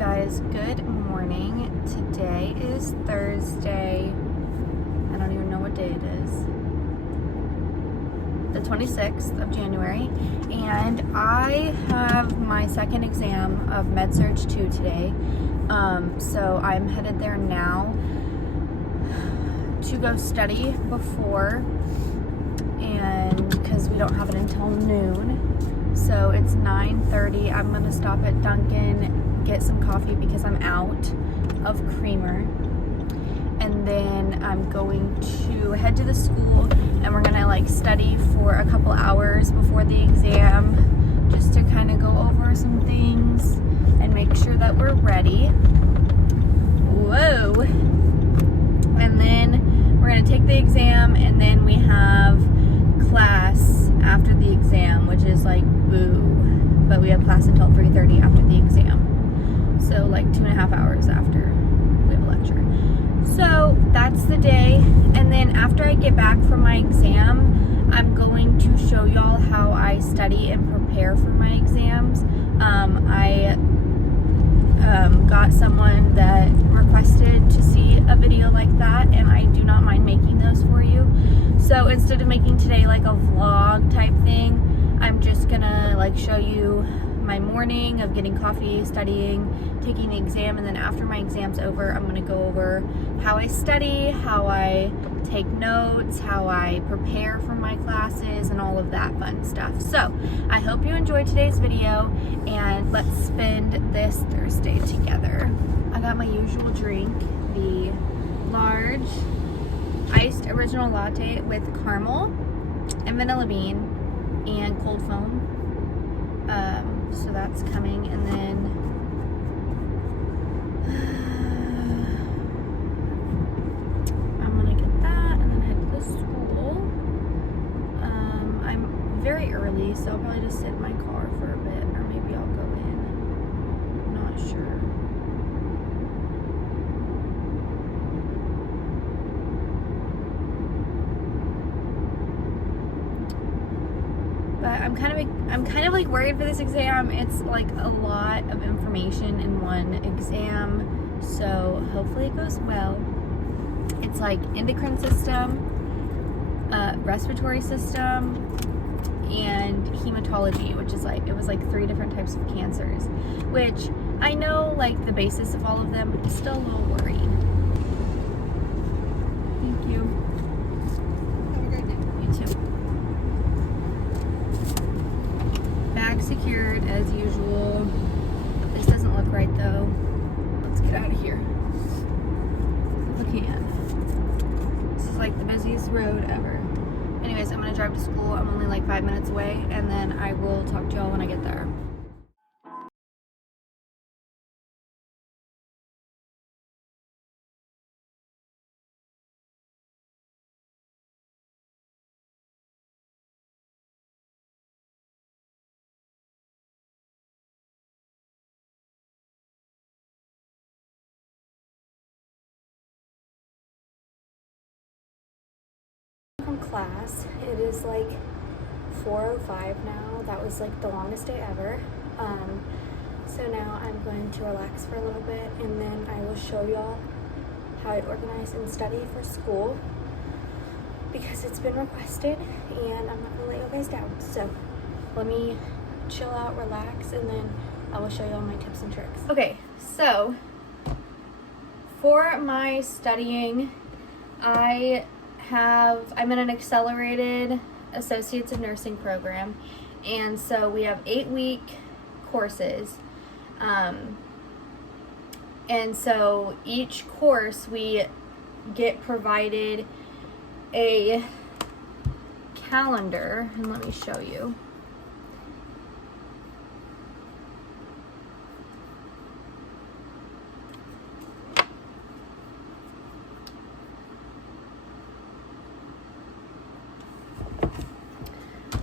guys, good morning. Today is Thursday. I don't even know what day it is. The 26th of January. And I have my second exam of Med-Surg 2 today. So I'm headed there now to go study before, and because we don't have it until noon. So it's 9:30. I'm gonna stop at Dunkin', get some coffee because I'm out of creamer. And then I'm going to head to the school and we're gonna like study for a couple hours before the exam, just to kind of go over some things and make sure that we're ready. Whoa. And then we're gonna take the exam, and then we have class after the exam, which is like boo, but we have class until 3:30 after the exam, so like 2.5 hours after we have a lecture. So that's the day. And then after I get back from my exam, I'm going to show y'all how I study and prepare for my exams. I got someone that requested to see a video like that, and I do not mind making those for you. So instead of making today like a vlog type thing, I'm just gonna like show you my morning of getting coffee, studying, taking the exam, and then after my exam's over, I'm gonna go over how I study, how I take notes, how I prepare for my classes, and all of that fun stuff. So I hope you enjoyed today's video, and let's spend this Thursday together. I got my usual drink, the large iced original latte with caramel and vanilla bean and cold foam. So that's coming, and then I'm gonna get that and then head to the school. I'm very early, so I'll probably just sit in my car for a bit, or maybe I'll go in. I'm not sure. But I'm kind of like worried for this exam. It's like a lot of information in one exam, so hopefully it goes well. It's like endocrine system, respiratory system, and hematology, which is like, it was like 3 different types of cancers, which I know like the basis of all of them, but still a little worried. Thank you. Have a great day. You too. Bag secured as usual. This doesn't look right though. Let's get out of here if we can. This is like the busiest road ever. Anyways, I'm gonna drive to school. I'm only like 5 minutes away, and then I will talk to y'all when I get there. From class, it is like 4:05 now. That was like the longest day ever. So now I'm going to relax for a little bit, and then I will show y'all how I organize and study for school, because it's been requested and I'm not gonna let you guys down. So let me chill out, relax, and then I will show y'all my tips and tricks. Okay, so for my studying, I'm in an accelerated Associates of Nursing program, and so we have 8-week courses, and so each course we get provided a calendar, and let me show you.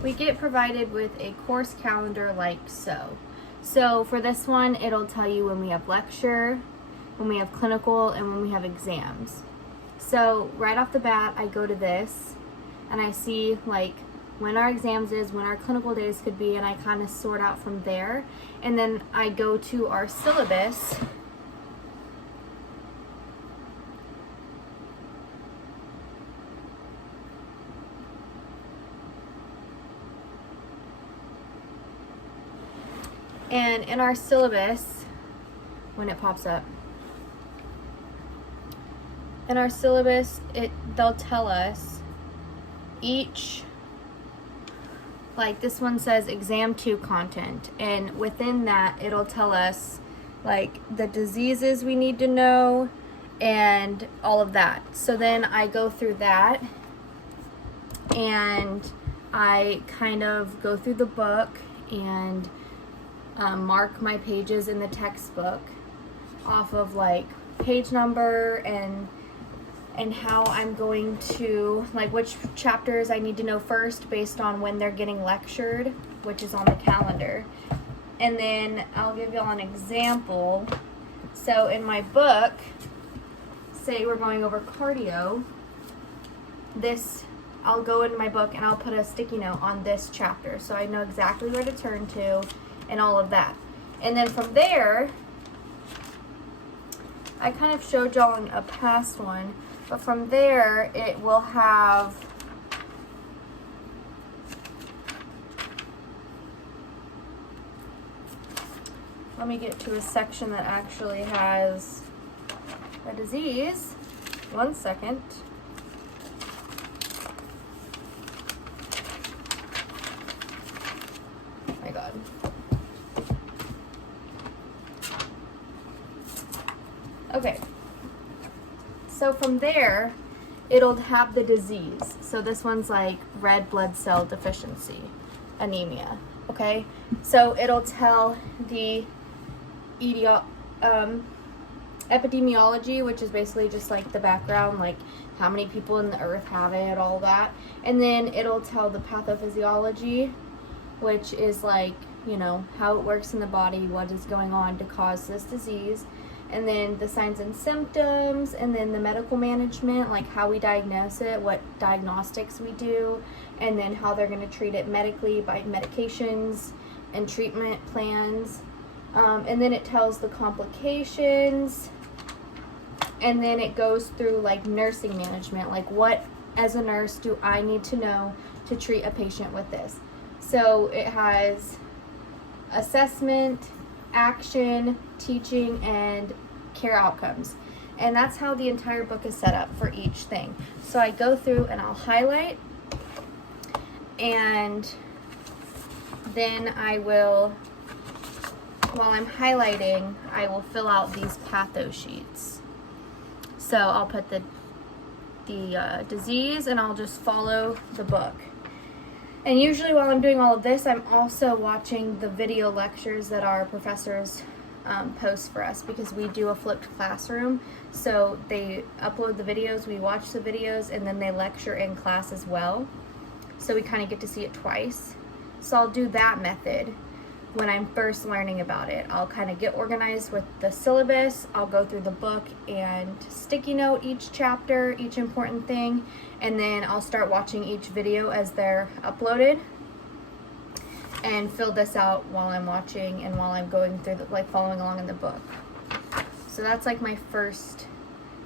We get provided with a course calendar like so. So for this one, it'll tell you when we have lecture, when we have clinical, and when we have exams. So right off the bat, I go to this and I see like when our exams is, when our clinical days could be, and I kind of sort out from there. And then I go to our syllabus. And in our syllabus, when it pops up, in our syllabus, they'll tell us each, like this one says exam 2 content, and within that it'll tell us like the diseases we need to know and all of that. So then I go through that and I kind of go through the book and mark my pages in the textbook off of like page number and how I'm going to, like which chapters I need to know first based on when they're getting lectured, which is on the calendar. And then I'll give y'all an example. So in my book, say we're going over cardio, I'll go in my book and I'll put a sticky note on this chapter so I know exactly where to turn to and all of that. And then from there, I kind of showed y'all in a past one, but from there it will have let me get to a section that actually has a disease. 1 second. Oh my God. Okay. So from there, it'll have the disease. So this one's like red blood cell deficiency, anemia. Okay. So it'll tell the epidemiology, which is basically just like the background, like how many people in the earth have it, all that. And then it'll tell the pathophysiology, which is like, you know, how it works in the body, what is going on to cause this disease. And then the signs and symptoms, and then the medical management, like how we diagnose it, what diagnostics we do, and then how they're going to treat it medically by medications and treatment plans. And then it tells the complications, and then it goes through like nursing management, like what as a nurse do I need to know to treat a patient with this. So it has assessment, action, teaching, and care outcomes. And that's how the entire book is set up for each thing. So I go through and I'll highlight, and then I will, while I'm highlighting, I will fill out these patho sheets. So I'll put the disease and I'll just follow the book. And usually while I'm doing all of this, I'm also watching the video lectures that our professors post for us, because we do a flipped classroom. So they upload the videos, we watch the videos, and then they lecture in class as well. So we kind of get to see it twice. So I'll do that method when I'm first learning about it. I'll kind of get organized with the syllabus. I'll go through the book and sticky note each chapter, each important thing, and then I'll start watching each video as they're uploaded and fill this out while I'm watching and while I'm going through like following along in the book. So that's like my first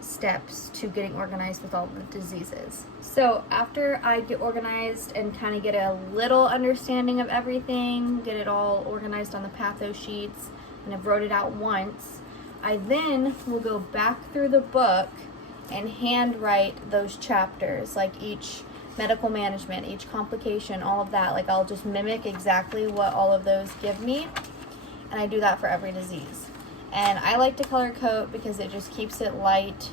steps to getting organized with all the diseases. So after I get organized and kind of get a little understanding of everything, get it all organized on the patho sheets, and I've wrote it out once, I then will go back through the book and handwrite those chapters, like each medical management, each complication, all of that. Like I'll just mimic exactly what all of those give me, and I do that for every disease. And I like to color code because it just keeps it light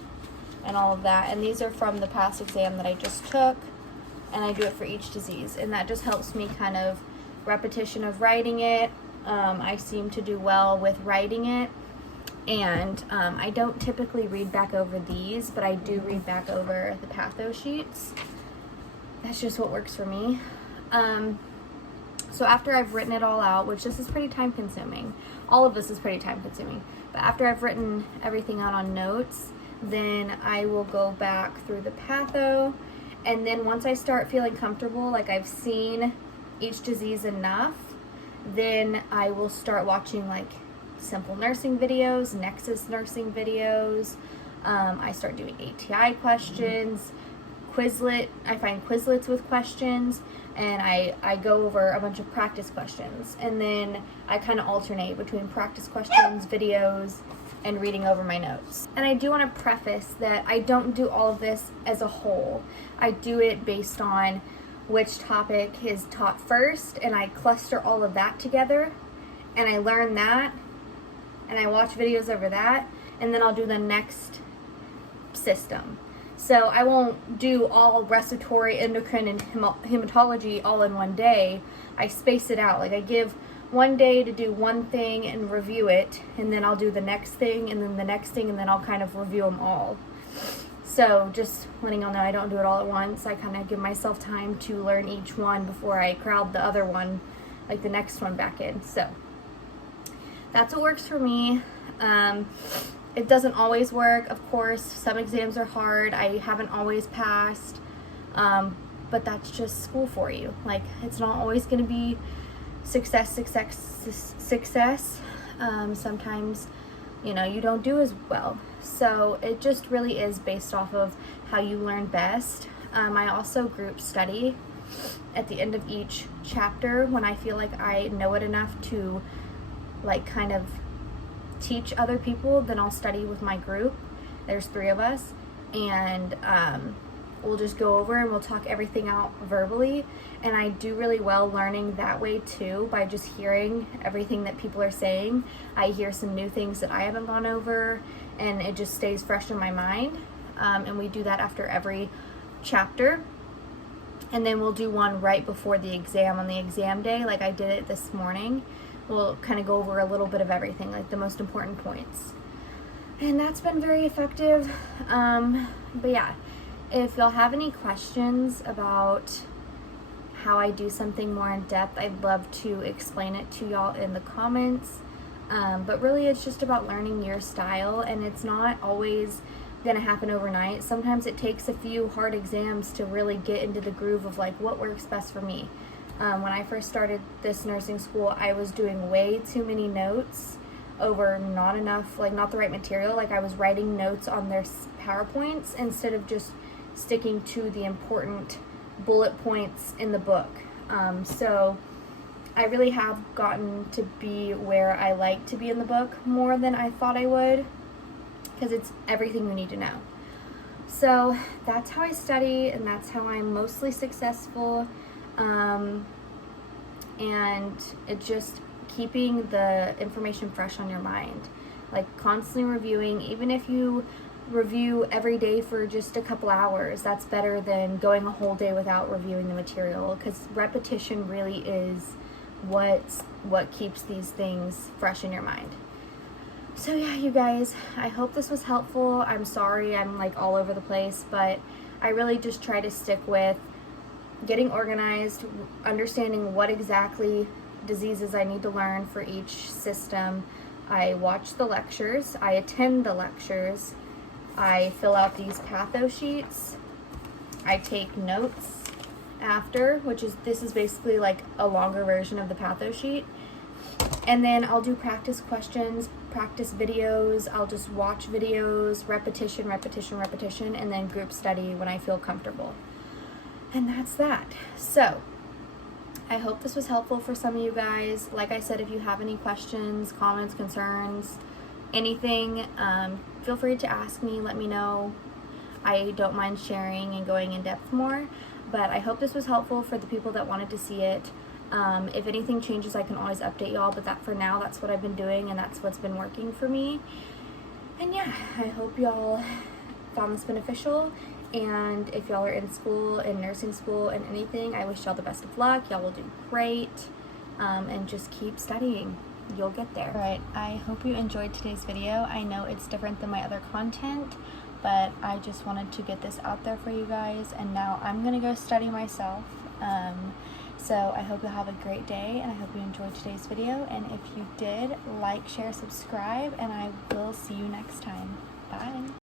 and all of that. And these are from the past exam that I just took, and I do it for each disease, and that just helps me kind of repetition of writing it. I seem to do well with writing it, and I don't typically read back over these, but I do read back over the patho sheets. That's just what works for me. So after I've written it all out, which this is pretty time consuming, all of this is pretty time consuming, but after I've written everything out on notes, then I will go back through the patho And then once I start feeling comfortable, like I've seen each disease enough, then I will start watching like simple nursing videos, Nexus nursing videos. I start doing ATI questions, Quizlet. I find Quizlets with questions, and I go over a bunch of practice questions. And then I kind of alternate between practice questions, videos, and reading over my notes. And I do want to preface that I don't do all of this as a whole. I do it based on which topic is taught first, and I cluster all of that together, and I learn that, and I watch videos over that, and then I'll do the next system. So I won't do all respiratory, endocrine, and hematology all in one day. I space it out. Like I give one day to do one thing and review it, and then I'll do the next thing, and then the next thing, and then I'll kind of review them all. So just letting y'all know, I don't do it all at once. I kind of give myself time to learn each one before I crowd the other one, like the next one, back in. So that's what works for me. It doesn't always work, of course. Some exams are hard. I haven't always passed, but that's just school for you. Like, it's not always going to be success. Sometimes, you know, you don't do as well. So it just really is based off of how you learn best. I also group study at the end of each chapter when I feel like I know it enough to like kind of teach other people. Then I'll study with my group. There's 3 of us, and we'll just go over and we'll talk everything out verbally. And I do really well learning that way too, by just hearing everything that people are saying. I hear some new things that I haven't gone over, and it just stays fresh in my mind. And we do that after every chapter. And then we'll do one right before the exam on the exam day, like I did it this morning. We'll kind of go over a little bit of everything, like the most important points. And that's been very effective. But yeah, if y'all have any questions about how I do something more in depth, I'd love to explain it to y'all in the comments. But really it's just about learning your style, and it's not always gonna happen overnight. Sometimes it takes a few hard exams to really get into the groove of like what works best for me. When I first started this nursing school, I was doing way too many notes over not enough, like not the right material. Like I was writing notes on their PowerPoints instead of just sticking to the important bullet points in the book. So I really have gotten to be where I like to be in the book more than I thought I would, because it's everything you need to know. So that's how I study, and that's how I'm mostly successful. And it just keeping the information fresh on your mind, like constantly reviewing. Even if you review every day for just a couple hours, that's better than going a whole day without reviewing the material, because repetition really is what keeps these things fresh in your mind. So yeah, you guys, I hope this was helpful. I'm sorry I'm like all over the place, but I really just try to stick with getting organized, understanding what exactly diseases I need to learn for each system. I watch the lectures, I attend the lectures, I fill out these patho sheets, I take notes after, this is basically like a longer version of the patho sheet. And then I'll do practice questions, practice videos, I'll just watch videos, repetition, and then group study when I feel comfortable. And that's that. So I hope this was helpful for some of you guys. Like I said, if you have any questions, comments, concerns, anything, feel free to ask me, let me know. I don't mind sharing and going in depth more, but I hope this was helpful for the people that wanted to see it. If anything changes, I can always update y'all, but that for now, that's what I've been doing, and that's what's been working for me. And yeah, I hope y'all found this beneficial. And if y'all are in school, in nursing school, and anything, I wish y'all the best of luck. Y'all will do great, and just keep studying. You'll get there. All right, I hope you enjoyed today's video. I know it's different than my other content, but I just wanted to get this out there for you guys, and now I'm gonna go study myself. So I hope you'll have a great day, and I hope you enjoyed today's video. And if you did, like, share, subscribe, and I will see you next time. Bye.